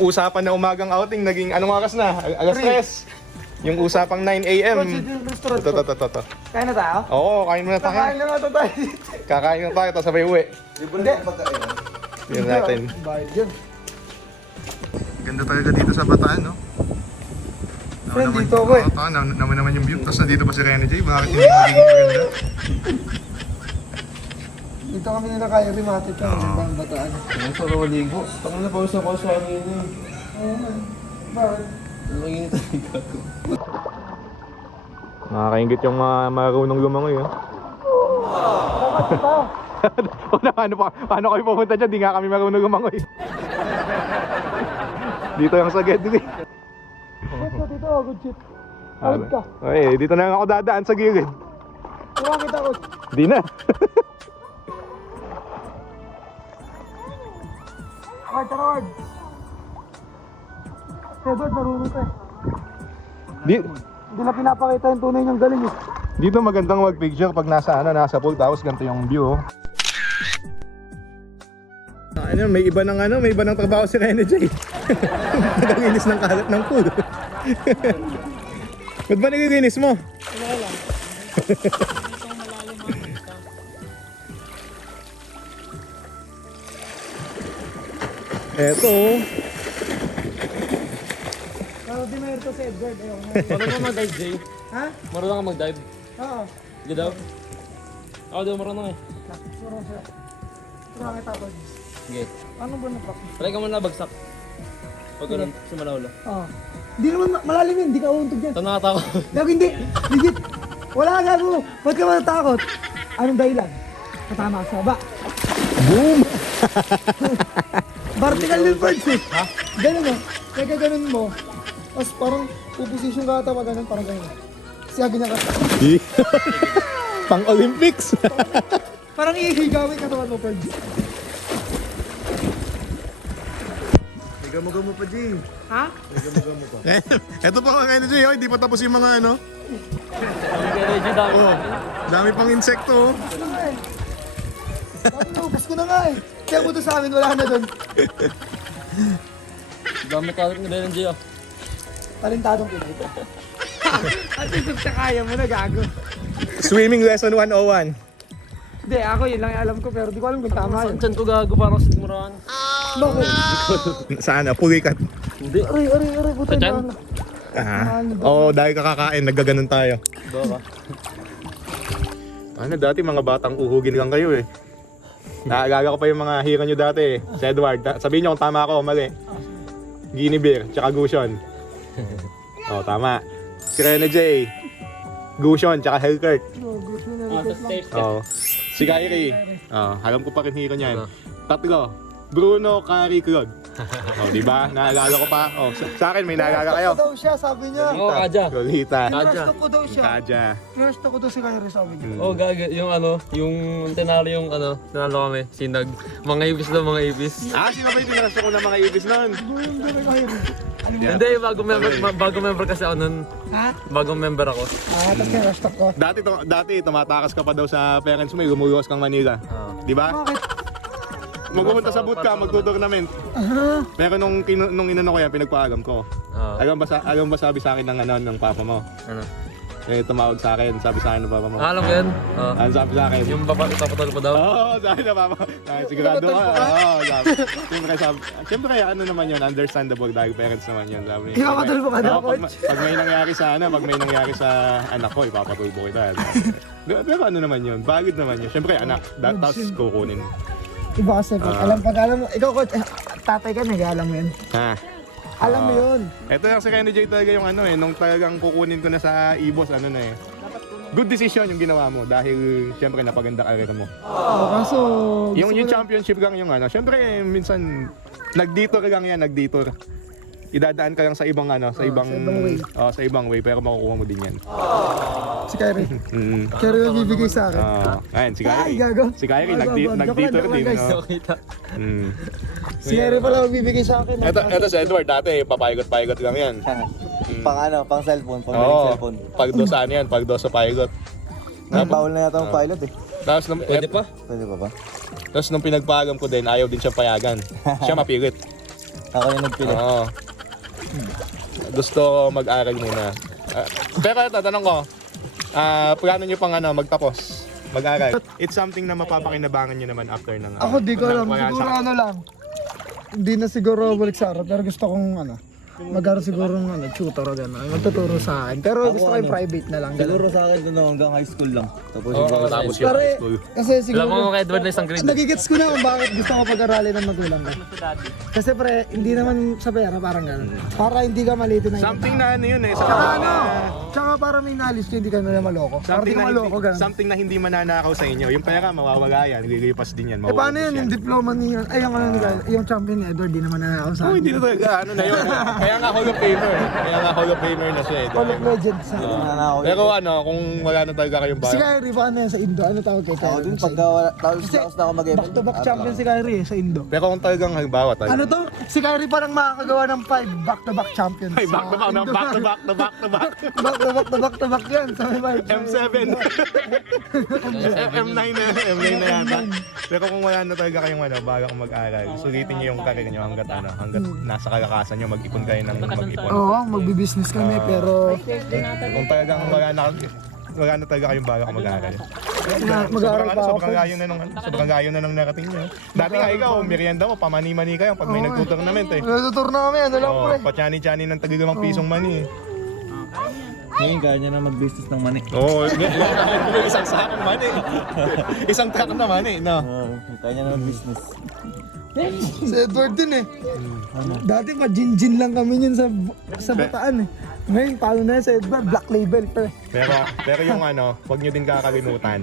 Usapan na umagang outing, naging anong oras na? Alas 3. Yung usapang 9 a.m. Ito. Kaya na tayo? Oo, kain muna tayo. Kakain na nga ito tayo. Kakain na tayo, tapos sabay uwi. Hindi. Yun natin. Bayad yun. Ganda talaga dito sa Bataan, no? Friend, dito ako eh. Naman naman yung view. Tapos nandito pa si Rene J. Bakit hindi magiging maganda? Dito kami nila kaya rimatit ka. Ang Bataan. Ang sarap maligo. Tangan na pawis ako sa hangin eh. Oo man. Bakit? Lumangin talaga ako. Nakakaingit yung mga marunong lumangoy, ha? Paano kayo pumunta dyan? Di nga kami marunong lumangoy. Dito yung sa Gedri. Dito, good shit. Awit ka. Okay, dito na lang ako dadaan sa gilid. Tira kita, Ut. Di na. Ward, tara, Ward. Edward, marunong ka eh. Hindi na pinapakita yung tunay niyang galing eh. Dito magandang mag-picture pag nasa pool, tapos ganito yung view. May iba ng trabaho si Rene J. Naglinis ng kalat ng pool. Ba't ba naglilinis mo? Wala lang. Eto. Pero di mayroon to si Edward. Ayaw na. Marunong ka mag-dive, Jay? Ha? Marunong ka mag-dive? Oo. Hindi daw? Ako daw marunong eh. Marunong siya. Tira kita, Ward. Sige. Ano ba napak? Try ka muna bagsak. Pag ganun, sumalawla. Oo. Hindi naman malalim yun. Hindi ka uuntog dyan. Ito nakatako. Gago hindi. Legit. Wala ka gago. Ba't ka matatakot? Anong dahilan? Katama ka sa baba. Boom! Vertical yung birds eh. Ha? Ganun o. Kaya ganun mo. Tapos parang puposisyon ka ata pag ganun. Parang ganun. Siya ganyan ka. Pang Olympics! Parang ihigawin katawan mo, birds. Gamo-gamo pa, Jay. Ha? Gamo-gamo pa. Eto pa mga Rene J, hindi pa tapos yung mga ano. Kaya Jay dami. Oh, dami pang insekto. Ano nga eh? Sabi na, ubus ko na nga eh. Kaya mo to sa amin, wala na doon. Dami kalat ni Rene Jay ah. Talentadong pinito. At isip siya kaya mo na, gago. Swimming lesson 101. Hindi, ako yun lang yung alam ko, pero di ko alam kung tama yun. Saan dyan ko gago parang sa Timurahan? Bakit? Saan na? Pulikat. Hindi. Aray, puto Sa tiyan? na. Oo, dahil kakakain, naggaganon tayo. Baka. Ano, dati mga batang uhugin lang kayo eh. Naaalala ko pa yung mga hero nyo dati eh. Si Edward, sabihin nyo kung tama ako o mali. Guinevere, tsaka Gusion. Oo, tama. Si Rene J, Gusion, tsaka Hellkurt. Sa stairs ka. Oo. Si Kyrie. Oo, alam ko pa rin hero niyan. Tatlo, Bruno, Kari, Claude. Oh, di ba? Naalala ko pa. Oh, sa akin may naalala kayo. Daw siya, sabi niya. Oo, Kaja. Lolita. Kinursto ko daw siya. Kaja. Kinursto ko daw si Kyrie, sabi niya. Oh, gaga, yung yung tinalo kami, sinag, mga ibis daw, mga ibis. Sino ba yung tinarasto ko ng mga ibis nun? Yung daw kay Kyrie. Hindi, bago member kasi ako nun, Ha? bagong member ako. Tapos kinursto ko. Dati tumatakas ka pa daw sa parents mo, lumuwas kang Manila. Di ba? Bakit? Magpupunta sa boot ka, magto-tournament. Pero nung inano ko yan, pinagpaalam ko. Alam ba sabi sa akin ng papa mo? Ano? Tumawag sa akin, sabi sa akin ng papa mo. Alam ko yan? Ano sabi sa akin? Yung ipapatalo pa daw? Oo, sabi na papa. Sigurado ka. Oo, sabi. Siyempre, ano naman yun, understandable dahil parents naman yun. Sabi. Ipapatalo pa ba daw, coach? Pag may nangyari sa anak ko, ipapatulbo kita. Pero ano naman yun, valid naman yun. Siyempre, anak, tapos kukunin. Iba kasi alam mo, ikaw coach, tatay ka alam mo yun. Ha? Alam mo yun. Ito yung si Rene J talaga yung nung talagang kukunin ko na sa Ibos, good decision yung ginawa mo dahil siyempre napaganda karera mo. Oo, kaso... Yung championship lang yung siyempre minsan nag-detour lang yan, nag-detour. Idadaan ka lang sa ibang sa ibang way. sa ibang way pero makukuha mo din yan. Si Kyrie. Mm. Kyrie yung bibigay sa akin. Ayun, si Ay, Kyrie. gago. Si Kyrie Joke lang, nag-detour joke lang, din. guys. Kita. Si Kyrie pala yung bibigay sa akin. Ito si Edward dati, papaygot-paygot lang yan. Pang cellphone, pang Oo, cellphone. pagdo sa yan, pagdo sa pilot. Bawal na yata ang pilot eh. Tapos Pwede pa? Pwede pa ba? Tapos nung pinagpaalam ko din, ayaw din siya payagan. Siya mapilit. Ako yung nagpili. Oo. Gusto ko mag-aral muna. Pero ito, tanong ko. Plano nyo pang magtapos? Mag-aral? It's something na mapapakinabangan nyo naman after ng... Ako di ko alam, wala siguro sa- ano lang. Hindi na siguro balik sa araw, pero gusto kong mag-aral siguro ng tutor o gano'n. Magtuturo sa akin. Pero Ako gusto ko yung ano, private na lang. Siguro sa akin doon hanggang high school lang. Tapos Oo, yung Tapos Pare- yung Pare, high school. kasi siguro... Alam mo kay Edward na isang grade. Nagigets ko na kung bakit gusto ko pag-aralin ng magulang ko. Kasi pre, hindi naman sa pera, parang gano'n. Para hindi ka malito na Something na ano yun eh. Tsaka Something ano, na... tsaka para may knowledge ka, hindi ka na maloko. Para Something di ka na, maloko, hindi, gano'n. something na hindi mananakaw sa inyo. Yung pera, mawawala yan. Lilipas din yan. Eh paano mauubos yun, yung diploma niya, ay yung ano nila, yung champion ni Edward, di naman nanakaw sa Oh, akin. hindi na talaga. Ano na yun. Kaya nga Hall of Famer. Kaya nga Hall of Famer na siya eh. Hall of Legends. Pero kung wala na talaga kayong Si bayan. Kyrie pa ano yan sa Indo, ano tawag kay Ako Kyrie? din pagka tapos na ako mag-ML. Back-to-back champion si Kyrie sa Indo. Pero kung talagang halimbawa tayo. Ano to? Si Kyrie parang makakagawa ng 5 back-to-back champions. Ay, back to back, Indo. back to back to back to back. Back-to-back yan. Sa may M7. M9 na, M9 na yata. Pero kung wala na talaga kayong bago kang mag-aral, sulitin niyo yung career niyo hanggat hanggat nasa kalakasan niyo, mag-ipon kayo ng mag-ipon. Oo, magbi-business kami pero Kung talagang wala na talaga kayong bago kang mag-aral. mag-aaral pa ako. Sobrang layo na ng narating niyo. Dati nga ikaw, merienda mo, pamani-mani kayo pag may nagtutournament eh. Nagtutur na kami, ano lang Oh, pre. patyani-tyani ng tagigamang pisong mani. Ngayon kaya niya na mag-business ng mani. Oo, isang sakong mani. Isang truck na mani, no? Kaya niya na mag-business. Si Edward din eh. Dati pa-gin-gin lang kami yun sa Bataan eh. Ngayon, paano na yan sa Edward? Black label pre. Pero yung wag nyo din kakalimutan.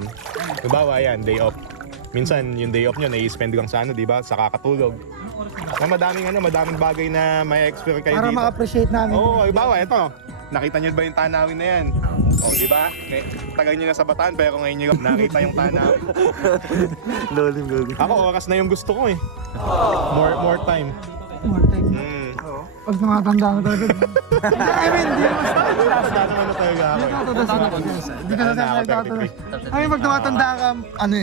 Halimbawa yan, day off. Minsan yung day off nyo, nai-spend lang sa di ba? Sa kakatulog. Na madaming bagay na may experience kayo Para dito. ma-appreciate namin. Oo, halimbawa, ito. Nakita nyo ba yung tanawin na yan? O, di ba? Tagal nyo na sa Bataan, pero ngayon nyo nakita yung tanawin. Lolim. Ako, oras na yung gusto ko eh. More time. More time. Pag tumatanda ka talaga. I mean, di mo Tanda naman na talaga ako eh. Hindi ka na nagtatadas. I mean, pag tumatanda ka,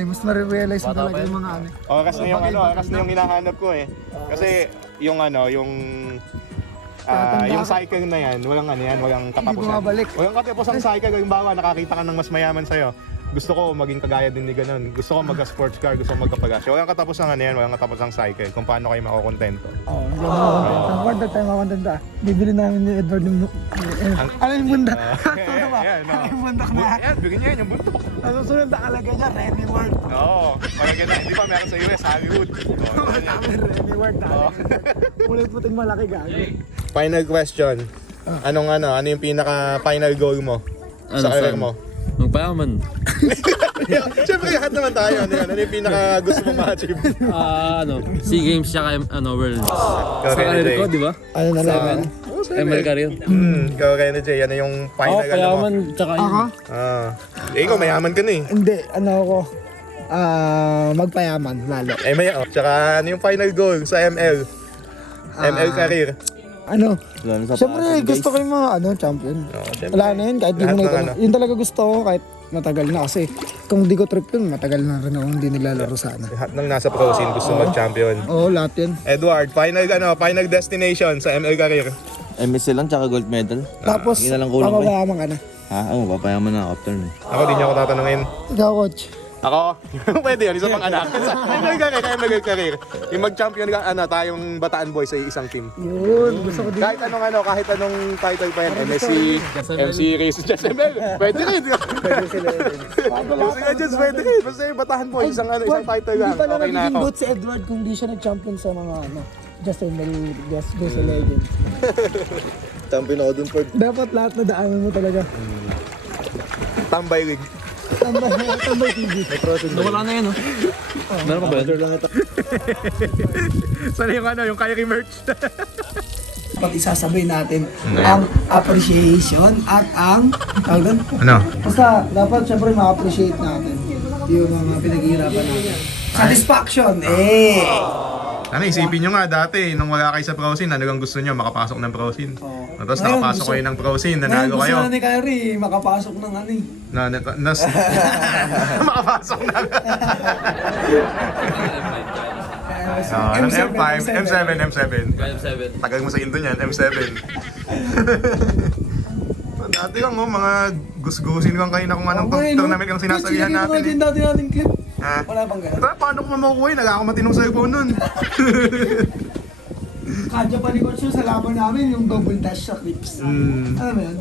mas nare-realize mo talaga yung mga Oras na yung hinahanap ko eh. Kasi yung yung cycle na yan, walang walang katapusan. bumabalik. Walang katapusan cycle, halimbawa nakakita ka ng mas mayaman sa'yo. Gusto ko maging kagaya din ni ganun. Gusto ko magka-sports car, gusto ko magka-pagasyo. Walang katapusan walang katapusang cycle kung paano kayo makukontento. Oo, hindi mo makontenta. That time makontenta. Bibili namin ni Edward yung ano yung bunda? Ano ba? Ayan, Ano yung bunda na? Ayan, bigyan niya yan, yung buntok. Ang susunod na kalagay niya, Remy Ward. Oo, malagyan na. Hindi ba meron sa US, Hollywood. Dami Remy Ward. Ulit puting malaki gago. Final question. Ano yung pinaka-final goal mo sa career mo? Magpayaman. Siyempre, lahat naman tayo. Ano yung pinaka gusto mong ma-achieve? SEA Games tsaka Worlds. Ikaw, Sa Renny career J. ko, di ba? Ano na lang? ML career. Ikaw, Renny J. Ano yung Ako, final mo? payaman tsaka Ako? Ikaw, mayaman ka na eh. Hindi, ako? Magpayaman, lalo. Tsaka ano yung final goal sa ML? ML career. Siyempre gusto ko yung mga champion. Siyempre. Wala na yun, kahit di Lahat mo ng na yun talaga gusto ko, kahit matagal na kasi kung di ko trip yun, matagal na rin ako hindi naglalaro sana. Lahat ng nasa pro scene gusto mag-champion. Oo, lahat yun. Edward, final destination sa ML career. MSC lang tsaka gold medal. Tapos, yun na lang kulang ko eh. papayaman ka na. Ha? Papayaman na after nun. Ako, di niyo ako tatanungin. Ikaw, coach. Ako, pwede yun, isa pang anak. ML career. Yung mag-champion ka, tayong Bataan Boys ay isang team. Yun, gusto ko din. Kahit anong title pa yan, MSC, M-Series, Just ML, pwede rin. Gusto nga just pwede rin. Basta yung Bataan Boys, isang title lang. Hindi pala Okay na nagiging ako. good si Edward kung di siya nag-champion sa mga Just a Legend. Champion ako dun, Ford. Dapat lahat na daanan mo talaga. Tambay League. Tambay TV. Wala na yun, Meron pa ba yun? Sana yung Kyrie merch. Pag isasabay natin ang appreciation at ang basta dapat syempre ma-appreciate natin yung mga pinaghihirapan natin. Satisfaction! Isipin nyo nga dati, nung wala kayo sa pro scene, ano lang gusto nyo, makapasok ng pro scene. Tapos Ngayon, nakapasok kayo ng pro scene, Ngayon nanalo gusto kayo. na ni Kyrie makapasok ng makapasok na. Ng M5, M7, M7. Kaya 7. Tagal mo sa Indo niyan, M7. Dati lang mga gusgusin lang kayo na kung anong tournament ang sinasabihan natin eh. Dati natin clip. Ha? Wala bang ganun? Tara, paano ko makukuha yun? Nagkaka matinong cellphone nun. Kadya pa ni Coach sa laban namin, yung double dash sa clips. Alam mo yan?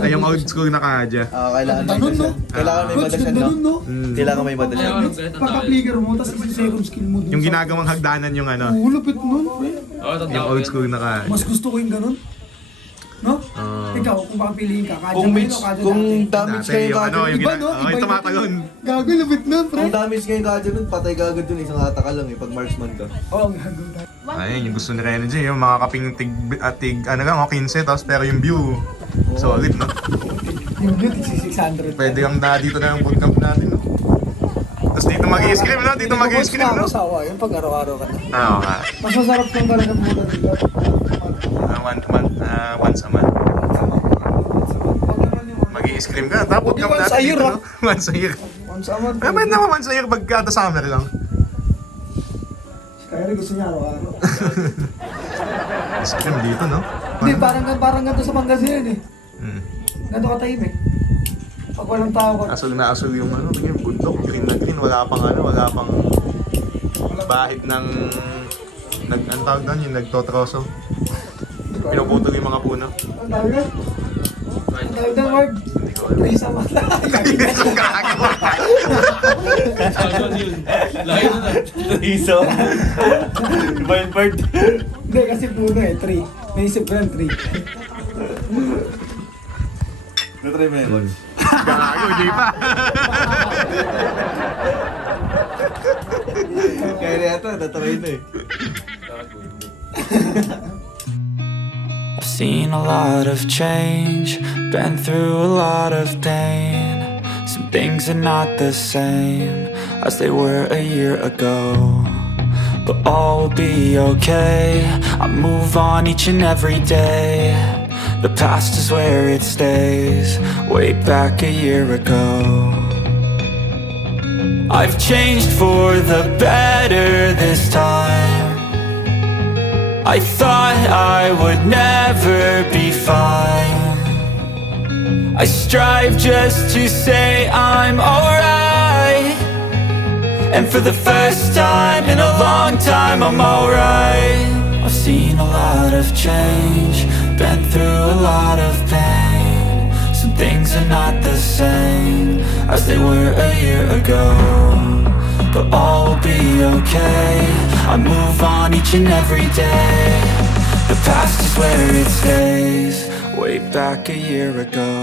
Ay, yung old school na kadya. Kailangan may Tanong, no? madasyan. Kailangan may Coach, madasyan, ganda no? nun, no? Kailangan may madasyan. Pagka-flicker mo, tapos second skill mo. Yung ginagawang hagdanan yung ano, Lupit nun, pre. yung old school na kadya. Mas gusto ko yung ganun. No? Ikaw, kung papiliin ka, kadya Kung ngayon mitch, o kadya kung dati? damage Dati kayo yung ano, kagad, yung Iba, no? yung tumatagon. Gago, lupit nun, pre. kung damage kayo kagad nun, patay kagad dun, isang ataka lang eh, pag marksman ka. Oo, gago. Ayun, yung gusto ni Energy, yung mga kaping tig ano lang, 15, tapos pero yung view, solid, no? Yung beauty, 600. Pwede kang na dito na yung bootcamp natin, no? Tapos dito mag-i-scream, no? Dito mag-i-scream, no? Masawa, yung pag araw-araw ka na. Oo nga. Mas masarap lang talaga muna dito. Once a month. Mag-i-scream ka, tapos bootcamp Once a natin year, dito, ah. no? Once a year. Once a month. Kaya naman once a year pag kada summer lang. Kaya rin gusto niya araw-araw. Scream dito, no? Hindi, parang ganito sa Pangasinan eh. Hmm. Ganito katahimik. Pag walang tao ka. Asul na asul yung ano, yung bundok, green na green, wala pang bahid ng ang tawag doon, yung nagtotroso. Pinuputol yung mga puno. Ang tawag na? Ang tawag na word? Hindi ko alam. Three sa mata. Laki na na. Iso. Iba yung part. Hindi, kasi puno eh, three. May isip ko lang, three. Natry mo yun. Gago, di pa. Kaya na yata, natry na eh. I've seen a lot of change, been through a lot of pain. Some things are not the same as they were a year ago, but all will be okay. I move on each and every day. The past is where it stays, way back a year ago. I've changed for the better this time. I thought I would never be fine. I strive just to say I'm alright, and for the first time in a long time I'm alright. I've seen a lot of change, been through a lot of pain. Some things are not the same as they were a year ago, but all will be okay. I move on each and every day. The past is where it stays, way back a year ago.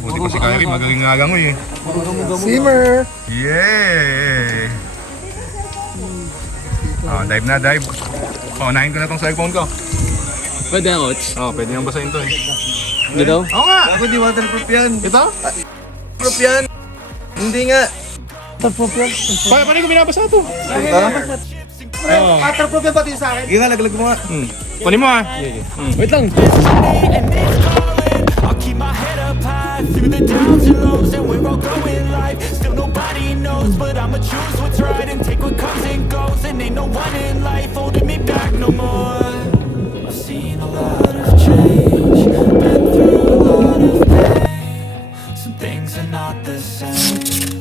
Buti ko si Kyrie, magaling nga gangoy eh. Simmer! Yay! Oh, dive na, dive. Paunahin ko na tong cellphone ko. Pwede ang coach? Oh, pwede nang basahin to eh. Hindi daw? Oo nga! Ako di waterproof yan. Ito? Proof yan. Hindi nga. Paano ko binabasa to? Waterproof yung pati sa akin. Sige nga, laglag mo nga. Kunin mo ah. Wait lang. I'll keep my head up high through the downs and lows, and we're all going live. Still nobody knows, but I'ma choose what's right and take what comes and goes. And ain't no one in life holding me back no more. I've seen a lot of change, been through a lot of pain. Some things are not the same